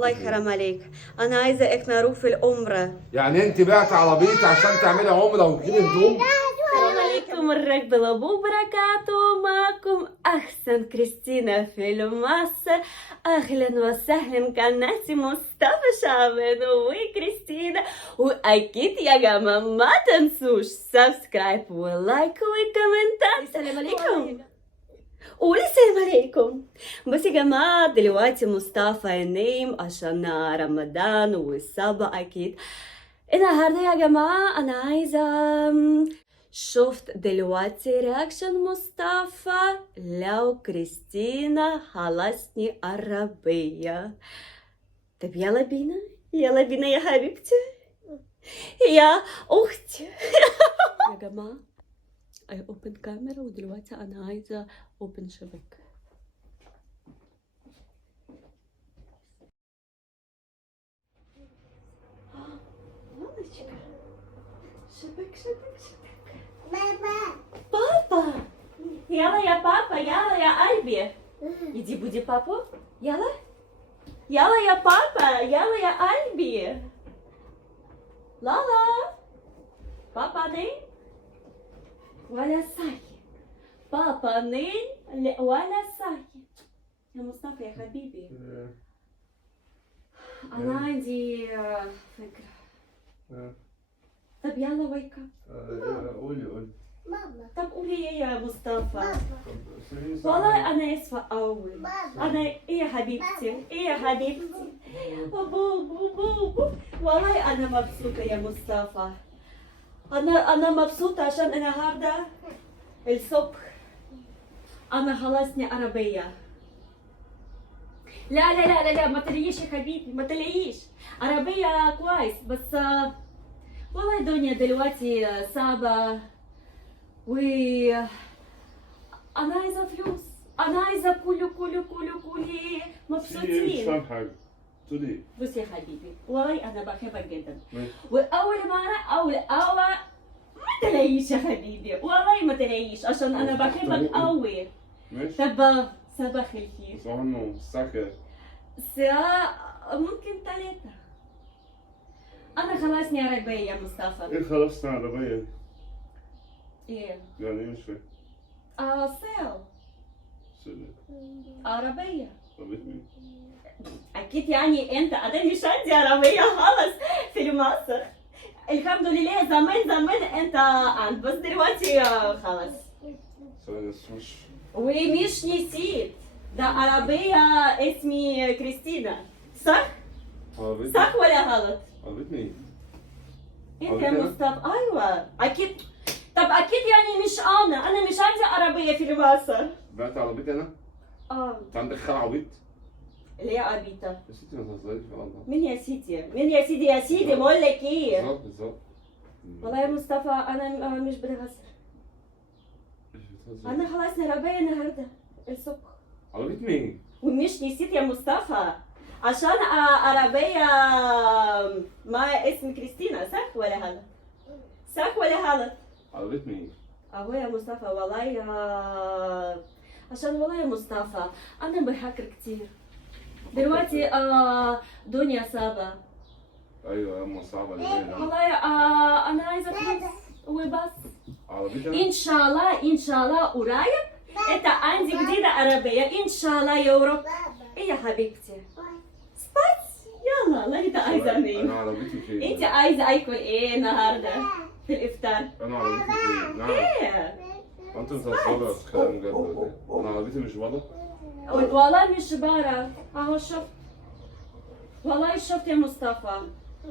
الله يحرم عليك، انا عايزه نروح في العمره. يعني انت بعت عربيتي عشان تعملي عمره وتجيبي هدوم؟ السلام عليكم ورحمة الله وبركاته. معكم أحسن كريستينا في مصر. أهلا وسهلا قناتي مصطفى شعبان وكريستينا. وأكيد يا جماعة ما تنسوش سبسكرايب ولايك وكومنتات. السلام عليكم. قولي السلام عليكم. بس يا جماعة دلوقتي مصطفى نايم عشان رمضان والصبا أكيد. النهاردة يا جماعة أنا عايزة شفت دلوقتي رياكشن مصطفى لو كريستينا خلصني عربية. طب يلا بينا، يلا بينا يا حبيبتي يا أختي. يا جماعة I open كاميرا ودلوقتي أنا عايزة open شبكة. شبك شبك شبك. بابا يلا يا بابا، يلا يا قلبي. يدي بودي بابا، يلا يلا يا بابا، يلا يا قلبي. لالا بابا نين ولا صاحي، بابا نين ولا صاحي. يا مصطفى يا حبيبي أنا عندي فكرة. طب يلا ويك اب. قولي طب قولي يا مصطفى. والله أنا آسفة أوي. أنا إيه يا حبيبتي، إيه يا حبيبتي. بو والله أنا مبسوطة يا مصطفى. أنا مبسوطة عشان النهاردة الصبح أنا خلصني عربية. لا لا لا لا ما تليش يا حبيبي، ما تليش. عربية كويس بس والله الدنيا دلوقتي صعبة و أنا عايزة فلوس، أنا عايزة كله مش مبسوطين. فاهم حاجه تقولي. بص يا حبيبي والله أنا بحبك جدا. وأول مرة ما تلاقيش يا حبيبي، والله ما تلاقيش عشان أنا بحبك قوي. ماشي. طب صباح الخير. صباح النور. الساعة كام؟ الساعة ممكن 3. أنا خلصني عربية يا مصطفى. ايه خلصت العربية دي؟ إيه؟ يعني ايه مش فاهم؟ سيل سلام. عربية. طب مين؟ أكيد يعني أنت أنا مش عندي عربية خالص في مصر. الحمد لله زمان أنت عند بس دلوقتي خلاص. مش ومش نسيت ده عربية اسمي كريستينا، صح؟ عربية؟ صح ولا غلط؟ عربية مين؟ انت يا مصطفى. ايوه اكيد. طب اكيد يعني مش انا مش عندي عربية في مصر. بعت عربيتي انا؟ انت عندك خال عبيط؟ اللي هي عبيطة. يا ستي ما تهزريش والله. مين يا سيدي؟ مين يا سيدي؟ يا سيدي بقول لك ايه؟ بالظبط. والله يا مصطفى انا مش بتهزر. مش بتهزر. انا خلاص عربية النهارده الصبح. عربية مين؟ ومش نسيت يا مصطفى عشان عربية ما اسم كريستينا، صح ولا غلط؟ صح ولا غلط؟ عربية مين؟ أهو يا مصطفى والله عشان والله يا مصطفى أنا بحكر كتير دلوقتي. دنيا صعبة. ايوه يا اما صعبة ليه؟ والله أنا عايزة فلوس وبس. عربيتي إن شاء الله قريب أنت عندي جديدة عربية إن شاء الله يا رب. إيه يا حبيبتي؟ سبايس يلا لا أنت عايزة انا مين؟ عربيتي فين؟ أنت عايزة أكل إيه النهاردة في الإفطار؟ انا عربيتي فين؟ نعم. إيه؟ انت بتهزري كلام جد. انا عربيتي مش بره؟ والله مش برا. اهو شفت، والله شفت يا مصطفى.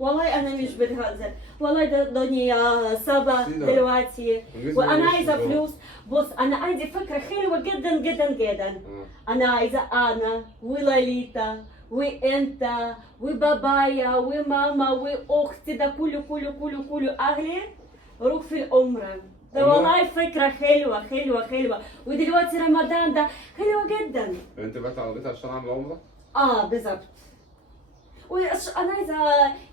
والله انا مش بتهزر. والله ده دنيا صعبة دلوقتي وانا عايزة فلوس. بص انا عندي فكرة حلوة جدا جدا جدا. انا عايزة انا ولاليتا وانت وبابايا وماما واختي ده كله اهلي روح في العمرة. ده والله فكرة حلوة ودلوقتي رمضان ده حلوة جدا. انت بعت عربيتي عشان اعمل عمرة؟ بالظبط. وانا عايزة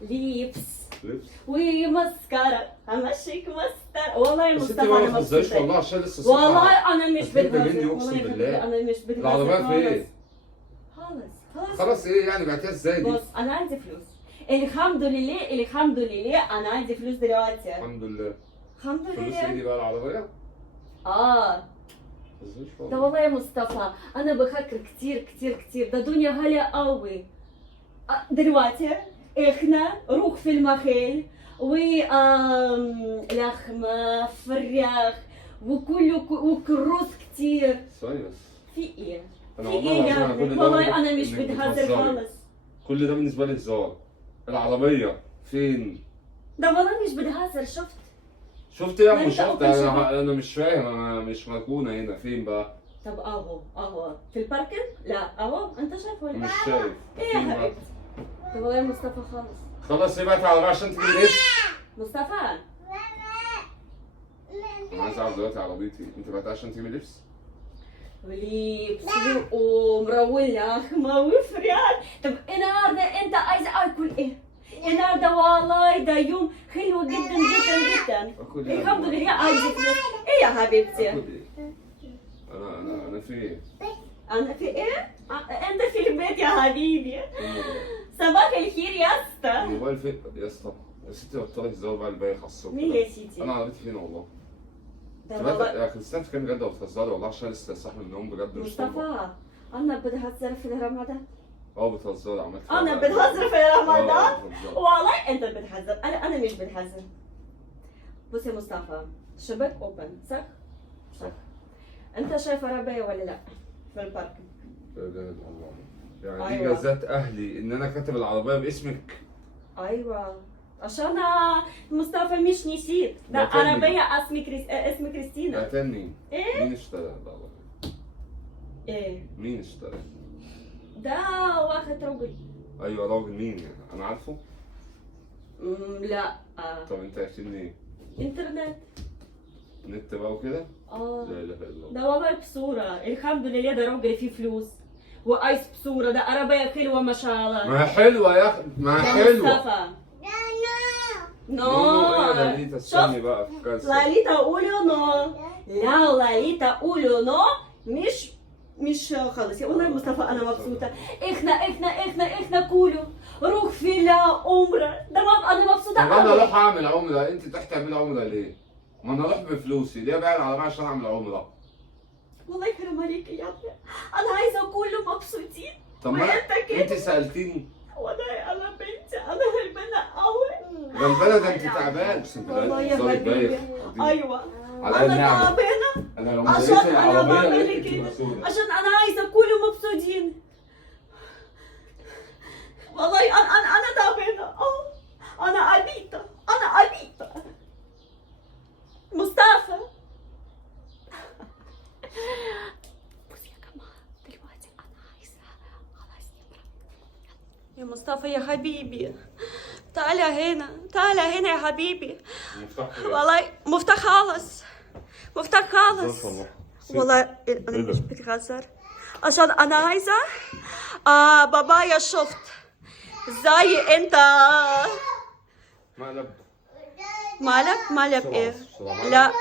لبس لبس؟ ومسكرة امشيك مسكرة. والله يا بس مصطفى انت ما انا بتهزريش مبسوطة والله عشان لسه الصبح. والله انا مش هتهدى مني بتهزر. اقسم والله بالله. انا مش بتهزر العربية فين؟ خالص خلاص ايه يعني بعتها ازاي دي؟ بص انا عندي فلوس. الحمد لله الحمد لله انا عندي فلوس دلوقتي. الحمد لله. الحمد فلوس ايه لله. دي بقى العربية؟ اه مش ده فاهم. والله يا مصطفى انا بفكر كتير كتير كتير، ده دنيا غالية قوي. دلوقتي احنا نروح في المحل و لحمة فراخ وكروس كتير. ثواني بس. في ايه؟ أنا في والله ايه العظيم يعني؟ أنا كل ده والله انا مش إنك بتهزر بتهزري. خالص. كل ده بالنسبة لي هزار. العربية فين؟ ده والله مش بتهزر. شفت؟ شفت ايه يا لا، عم أنت شفت؟ أوبن انا مش فاهم، انا مش مركونة هنا فين بقى؟ طب اهو في الباركنج. لا اهو انت شايف ولا مش لا؟ شايف. ايه يا فين بقى؟ حبيبتي؟ طب والله يا مصطفى خالص. خلاص ايه بقى العربية عشان تجيب لبس؟ مصطفى انا عايز اعرف دلوقتي عربيتي، انت بعتها عشان تجيب لبس؟ ولبس ومروية لحمة وفريال. طب النهارده انت عايز اكل ايه؟ النهارده والله ده يوم حلو جدا جدا جدا. اكل ايه؟ الحمد لله عندي فلوس. ايه يا حبيبتي؟ اكل ايه؟ انا في ايه؟ انا في ايه؟ انت في البيت يا حبيبي. صباح الخير يا اسطى. الموبايل فين يا اسطى؟ يا ستي بطلي هزار بقى البايخ على الصبح. مين يا سيدي؟ انا عربيتي فين والله؟ ده سمعت والله يا كريستيان كان بجد بتهزري والله عشان لسه صاحي من النوم بجد مش طبيعي. مصطفى انا بتهزر في رمضان. بتهزري عملت انا كده. بتهزر في رمضان. بتهزري. والله انت بتهزر. انا مش بتهزر. بص يا مصطفى شباك اوبن صح؟ صح. انت شايف عربية ولا لا؟ في البارك. لا اله الا الله. يعني دي أيوة. جزات اهلي ان انا كاتب العربيه باسمك. ايوه عشان مصطفى مش نسيت. ده ده تاني. عربية اسم كريستينا. ده تاني. ايه؟ مين اشترى العربيه؟ ايه؟ مين اشترى؟ ده واحد راجل. ايوه راجل مين يعني؟ انا عارفه؟ لا طب انت عرفتي منين؟ انترنت. نت بقى وكده؟ اه لا اله الا الله. ده والله بصورة الحمد لله ده راجل فيه فلوس وعايز بصورة. ده عربية حلوة ما شاء الله. ما هي حلوه يا اخي، ما هي ده حلوه. مصطفى. ايه ده ليه شوف تستني بقى في كارثه. لاليتا قولوا نو. لا لاليتا قولوا نو. مش خلاص يا والله مصطفى انا مبسوطة. احنا كله روح في العمرة. تمام انا مبسوطة طب انا قوي. اروح اعمل عمره، انت تروح تعملي عمره ليه؟ ما انا اروح بفلوسي، ليه بقى العربيه عشان اعمل عمره؟ والله يكرم عليك يا ابني. انا عايزة كله مبسوطين. طب ما وانت كده. انت سالتيني. والله انا بنتي انا هربانة قوي. غلبانه ده انت تعبان اقسم بالله. والله يا هزارك حبيبي. بايخ. ايوه على انا النعمة. تعبانة انا لو عشان مشيت انا العربيه بعمل لقيتك كده مسؤوله. عشان انا عايزة كله مبسوطين. والله انا تعبانة. انا عبيطة. مصطفى بص يا جماعة دلوقتي انا عايزة خلاص يا مصطفى يا حبيبي. تعالى هنا يا حبيبي. والله مفتاح خالص. والله انا مش بتهزر عشان انا عايزة بابايا شفت زي انت مقلب ايه؟ لا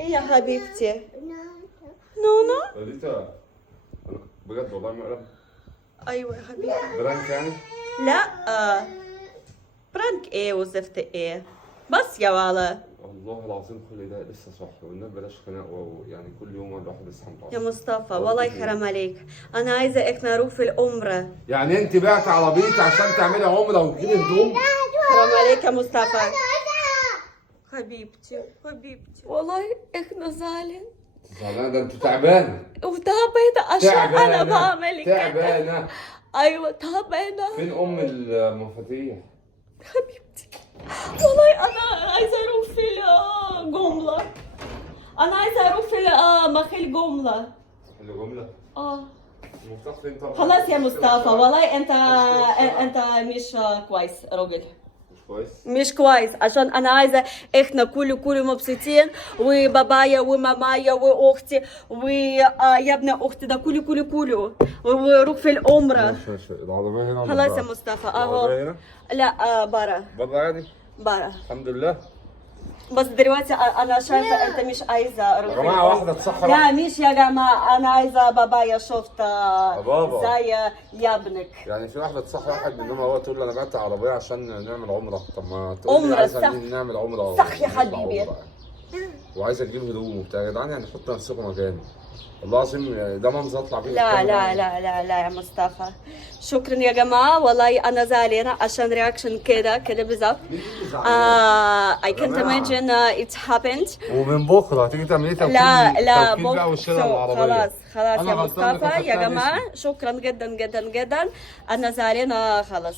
ايه يا حبيبتي؟ نونو؟ لاليتا بجد والله مقلب. ايوه يا حبيبي. برانك يعني؟ لا برانك ايه وزفت ايه؟ بس يا والله والله العظيم كل ده لسه صح، والناس بلاش خناق يعني كل يوم الواحد يصحى متعصب. يا مصطفى والله يحرم عليك. انا عايزة احنا نروح في العمرة. يعني انت بعت عربيتي عشان تعملي عمره وتجيبي هدوم؟ حرام عليك يا مصطفى. حبيبتي والله احنا زعلان ده انت تعبانه. وتعبانة عشان انا بعمل كده. تعبانه. ايوه تعبانة. فين ام المفاتيح؟ حبيبتي والله انا عايزة اروح في الجملة. انا عايزة اروح في محل جملة. الجمله؟ المفتاح فين طبعا؟ خلاص يا مصطفى والله انت مش كويس راجل. مش كويس عشان انا عايزه احنا كله مبسوطين وبابايا ومامايا واختي ويا ابن اختي ده كله وروح في العمره. العربيه هنا. خلاص يا مصطفى اهو. لا برا بره يعني؟ برا. الحمد لله. بس دلوقتي انا شايفه انت مش عايزه يا جماعه واحده تصحى لا مش يا جماعه، انا عايزه بابايا شفت بابا. زي يا ابنك. يعني في واحده تصحي واحد منهم هو تقول له انا بعت عربيه عشان نعمل عمره. طب ما تقول لي عمرة، عايزه صح. نعمل عمره صح يا نطلع حبيبي. عمرة يعني. وعايزه تجيب هدوم وبتاع. يا جدعان يعني حطوا نفسكم مكاني والله العظيم. ده منظر اطلع بيه لا الكاميرا لا يعني. لا لا لا يا مصطفى، شكرا يا جماعة. والله أنا زعلانة عشان رياكشن كده بالظبط. I can't imagine it happened. ومن بكره هتيجي تعمل ايه توكيل؟ لا توكيل بقى والشراء العربيه. خلاص أنا يا غلطان إنك مصطفى يا أخدتها جماعة، باسمي. شكرا جدا جدا جدا. أنا زعلانة خلاص.